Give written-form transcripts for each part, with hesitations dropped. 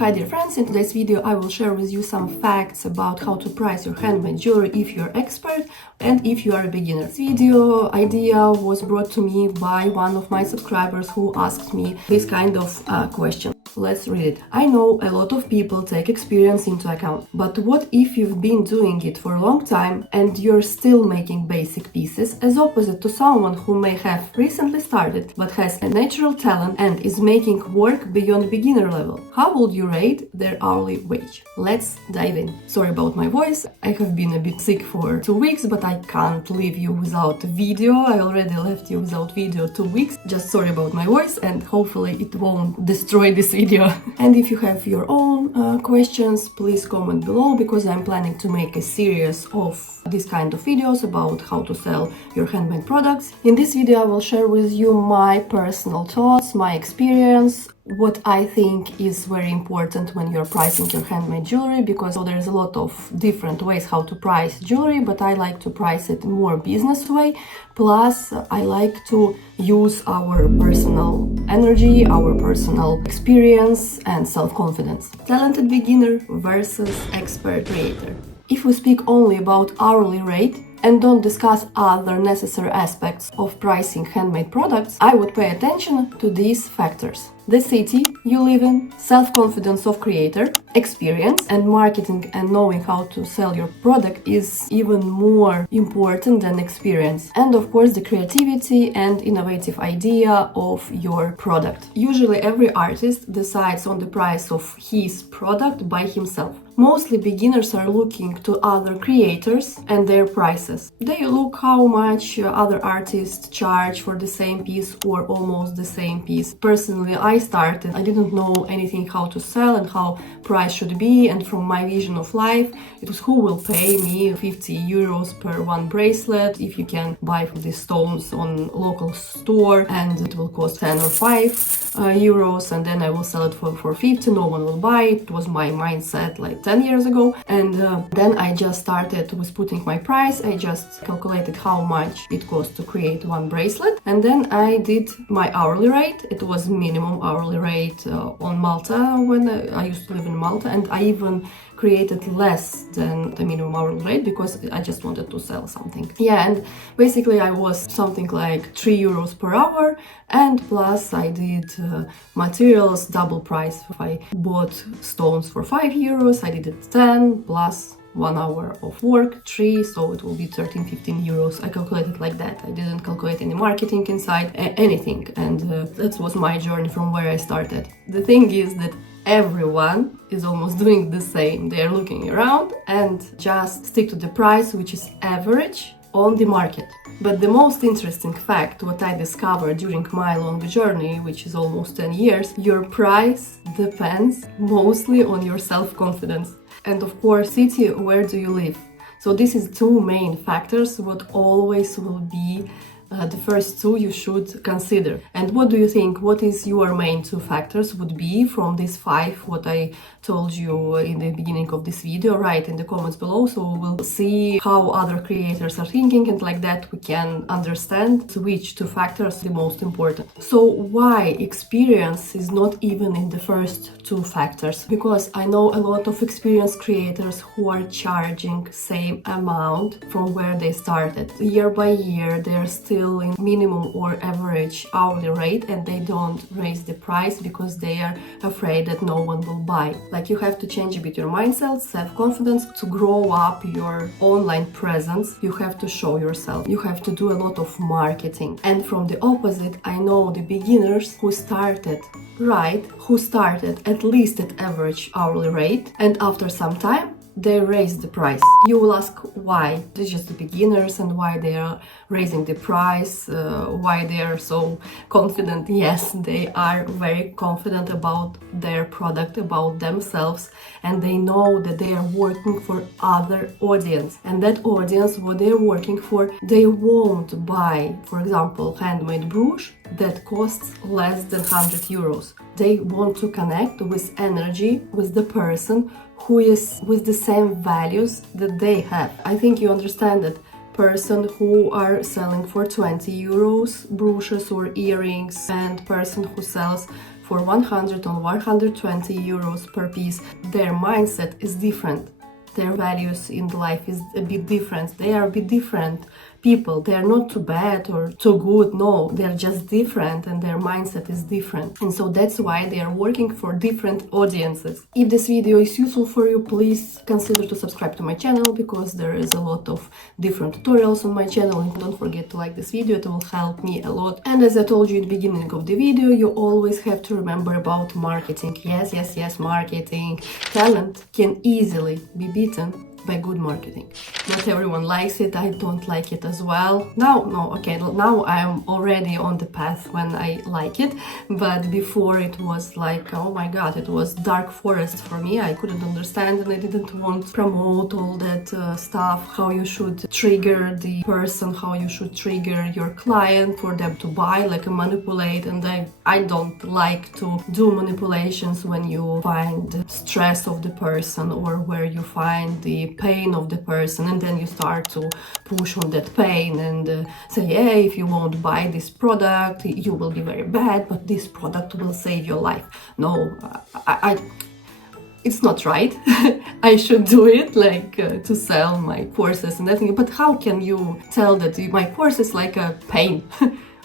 Hi dear friends, in today's video I will share with you some facts about how to price your handmade jewelry if you're expert and if you are a beginner. This video idea was brought to me by one of my subscribers who asked me this kind of question. Let's read it. I know a lot of people take experience into account, but what if you've been doing it for a long time and you're still making basic pieces, as opposite to someone who may have recently started but has a natural talent and is making work beyond beginner level? How would you rate their hourly wage? Let's dive in. Sorry about my voice, I have been a bit sick for 2 weeks, but I can't leave you without a video. I already left you without video 2 weeks. Just sorry about my voice, and hopefully it won't destroy this video. And if you have your own questions, please comment below, because I'm planning to make a series of this kind of videos about how to sell your handmade products. In this video I will share with you my personal thoughts, my experience, what I think is very important when you're pricing your handmade jewelry, because there's a lot of different ways how to price jewelry, but I like to price it in more business way. Plus I like to use our personal energy, our personal experience and self-confidence. Talented beginner versus expert creator. If we speak only about hourly rate and don't discuss other necessary aspects of pricing handmade products, I would pay attention to these factors: the city you live in, self-confidence of creator, experience, and marketing and knowing how to sell your product is even more important than experience, and of course the creativity and innovative idea of your product. Usually every artist decides on the price of his product by himself. Mostly beginners are looking to other creators and their prices. They look how much other artists charge for the same piece or almost the same piece. Personally, I started, I didn't know anything how to sell and how price should be, and from my vision of life, it was who will pay me 50 euros per one bracelet if you can buy the stones on local store and it will cost 10 or 5 euros, and then I will sell it for 50, no one will buy it. It was my mindset like 10 years ago, and then I just started with putting my price. I just calculated how much it costs to create one bracelet, and then I did my hourly rate. It was minimum hourly rate on Malta when I used to live in Malta, and I even created less than the minimum hourly rate because I just wanted to sell something. Yeah, and basically I was something like 3 euros per hour, and plus I did materials double price. If I bought stones for 5 euros, I did it 10 plus 1 hour of work, 3, so it will be 13-15 euros. I calculated like that. I didn't calculate any marketing inside, anything, and that was my journey from where I started. The thing is that everyone is almost doing the same. They are looking around and just stick to the price which is average on the market. But the most interesting fact, what I discovered during my long journey, which is almost 10 years, your price depends mostly on your self-confidence. And of course, city, where do you live? So this is two main factors what always will be the first two you should consider. And what do you think? What is your main two factors would be from these 5 what I told you in the beginning of this video? Write in the comments below, so we'll see how other creators are thinking, and like that we can understand which two factors are the most important. So why experience is not even in the first 2 factors? Because I know a lot of experienced creators who are charging same amount from where they started. Year by year they're still in minimum or average hourly rate, and they don't raise the price because they are afraid that no one will buy. Like, you have to change a bit your mindset, self-confidence. To grow up your online presence, you have to show yourself. You have to do a lot of marketing. And from the opposite, I know the beginners who started who started at least at average hourly rate, and after some time they raise the price. You will ask why. It's just the beginners and why they are raising the price, why they are so confident. Yes, they are very confident about their product, about themselves, and they know that they are working for other audience, and that audience, what they're working for, they won't buy, for example, handmade brooch that costs less than 100 euros. They want to connect with energy, with the person who is with the same values that they have. I think you understand that person who are selling for 20 euros brooches or earrings and person who sells for 100 or 120 euros per piece. Their mindset is different. Their values in life is a bit different. They are a bit different people. They are not too bad or too good. No, they are just different, and their mindset is different. And so that's why they are working for different audiences. If this video is useful for you, please consider to subscribe to my channel, because there is a lot of different tutorials on my channel. And don't forget to like this video, it will help me a lot. And as I told you at the beginning of the video, you always have to remember about marketing. Yes, marketing. Talent can easily be beaten by good marketing. Not everyone likes it. I don't like it as well. Now I'm already on the path when I like it, but before it was like, oh my god, it was dark forest for me. I couldn't understand, and I didn't want to promote all that stuff, how you should trigger the person, how you should trigger your client for them to buy, like manipulate. And I don't like to do manipulations when you find stress of the person, or where you find the pain of the person, and then you start to push on that pain and say, hey, if you won't buy this product, you will be very bad, but this product will save your life. No, it's not right. I should do it, like to sell my courses and everything, but how can you tell that my course is like a pain?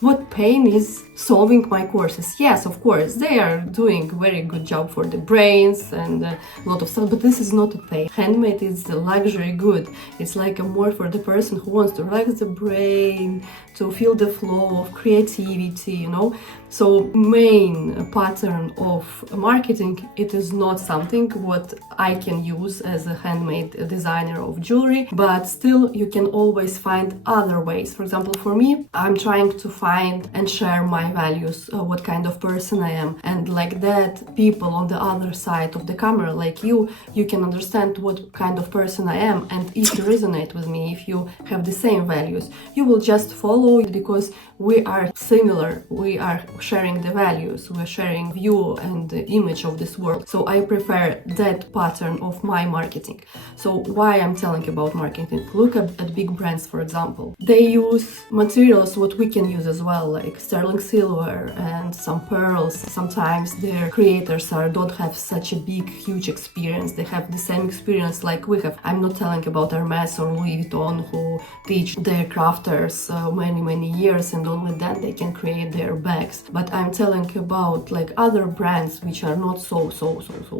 What pain is solving my courses? Yes, of course, they are doing a very good job for the brains and a lot of stuff, but this is not a pain. Handmade is the luxury good. It's like a more for the person who wants to relax the brain, to feel the flow of creativity, you know. So main pattern of marketing, it is not something what I can use as a handmade designer of jewelry, but still you can always find other ways. For example, for me, I'm trying to find and share my values, what kind of person I am, and like that people on the other side of the camera, like you can understand what kind of person I am, and if you resonate with me, if you have the same values, you will just follow it, because we are similar, we are sharing the values, we're sharing view and the image of this world. So I prefer that pattern of my marketing. So why I'm telling about marketing? Look at big brands, for example. They use materials what we can use as well, like sterling silver and some pearls. Sometimes their creators don't have such a big, huge experience. They have the same experience like we have. I'm not telling about Hermes or Louis Vuitton, who teach their crafters many years, and only then they can create their bags. But I'm telling about like other brands which are not so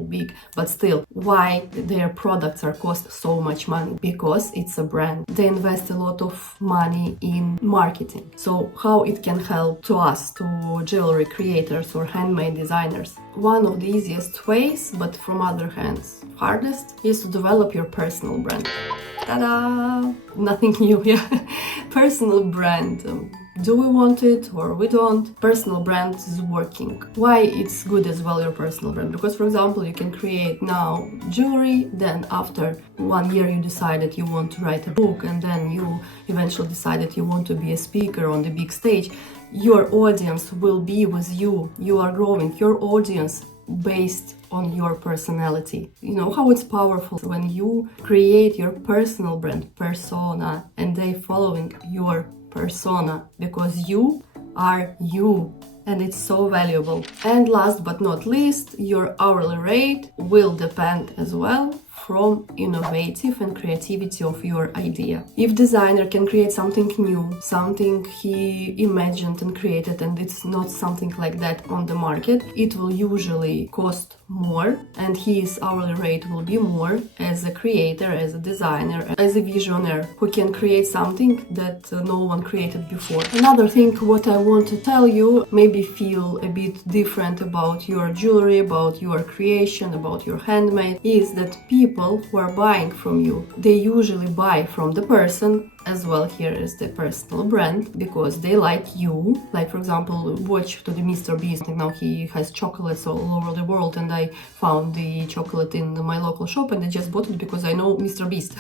big, but still, why their products are cost so much money? Because it's a brand. They invest a lot of money in marketing. So how it can help to us, to jewelry creators or handmade designers? One of the easiest ways, but from other hands hardest, is to develop your personal brand. Ta-da! Nothing new, yeah. Personal brand. Do we want it or we don't? Personal brand is working. Why it's good as well, your personal brand? Because, for example, you can create now jewelry, then after 1 year you decided you want to write a book, and then you eventually decided you want to be a speaker on the big stage. Your audience will be with you. You are growing your audience based on your personality. You know how it's powerful when you create your personal brand, persona, and they following your persona, because you are you, and it's so valuable. And last but not least, your hourly rate will depend as well from innovative and creativity of your idea. If designer can create something new, something he imagined and created, and it's not something like that on the market, it will usually cost more, and his hourly rate will be more as a creator, as a designer, as a visionary who can create something that no one created before. Another thing what I want to tell you, maybe feel a bit different about your jewelry, about your creation, about your handmade, is that people who are buying from you, they usually buy from the person as well. Here is the personal brand, because they like you. Like, for example, watch to the Mr. Beast. Now he has chocolates all over the world, and I found the chocolate in my local shop, and I just bought it because I know Mr. Beast.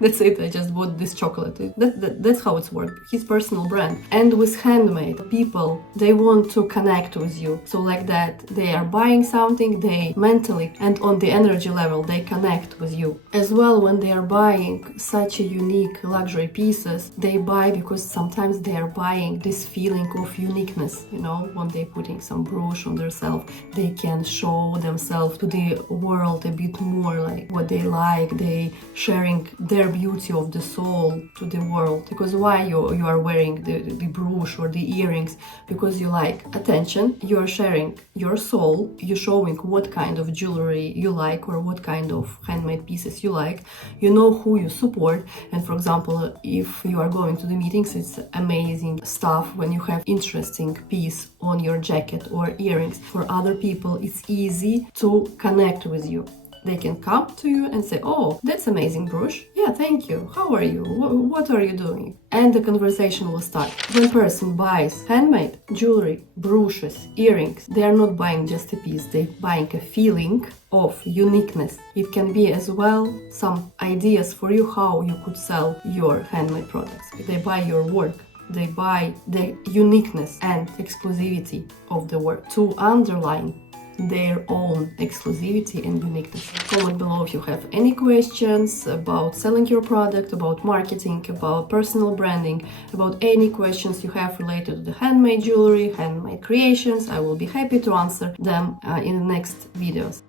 That's it, I just bought this chocolate. That's how it's worked, his personal brand. And with handmade, people, they want to connect with you. So like that, they are buying something, they mentally and on the energy level, they connect with you. As well, when they are buying such a unique luxury pieces, they buy because sometimes they are buying this feeling of uniqueness, you know, when they putting some brooch on themselves, they can show themselves to the world a bit more, like what they like, they sharing their beauty of the soul to the world. Because why you are wearing the brooch or the earrings? Because you like attention, you're sharing your soul, you're showing what kind of jewelry you like or what kind of handmade pieces you like, you know who you support. And for example, if you are going to the meetings, it's amazing stuff when you have interesting piece on your jacket or earrings. For other people, it's easy to connect with you. They can come to you and say, oh, that's amazing brooch. Yeah, thank you. How are you? What are you doing? And the conversation will start. When person buys handmade jewelry, brooches, earrings, they are not buying just a piece. They're buying a feeling of uniqueness. It can be as well some ideas for you how you could sell your handmade products. They buy your work. They buy the uniqueness and exclusivity of the work to underline their own exclusivity and uniqueness. Comment below if you have any questions about selling your product, about marketing, about personal branding, about any questions you have related to the handmade jewelry, handmade creations. I will be happy to answer them in the next videos.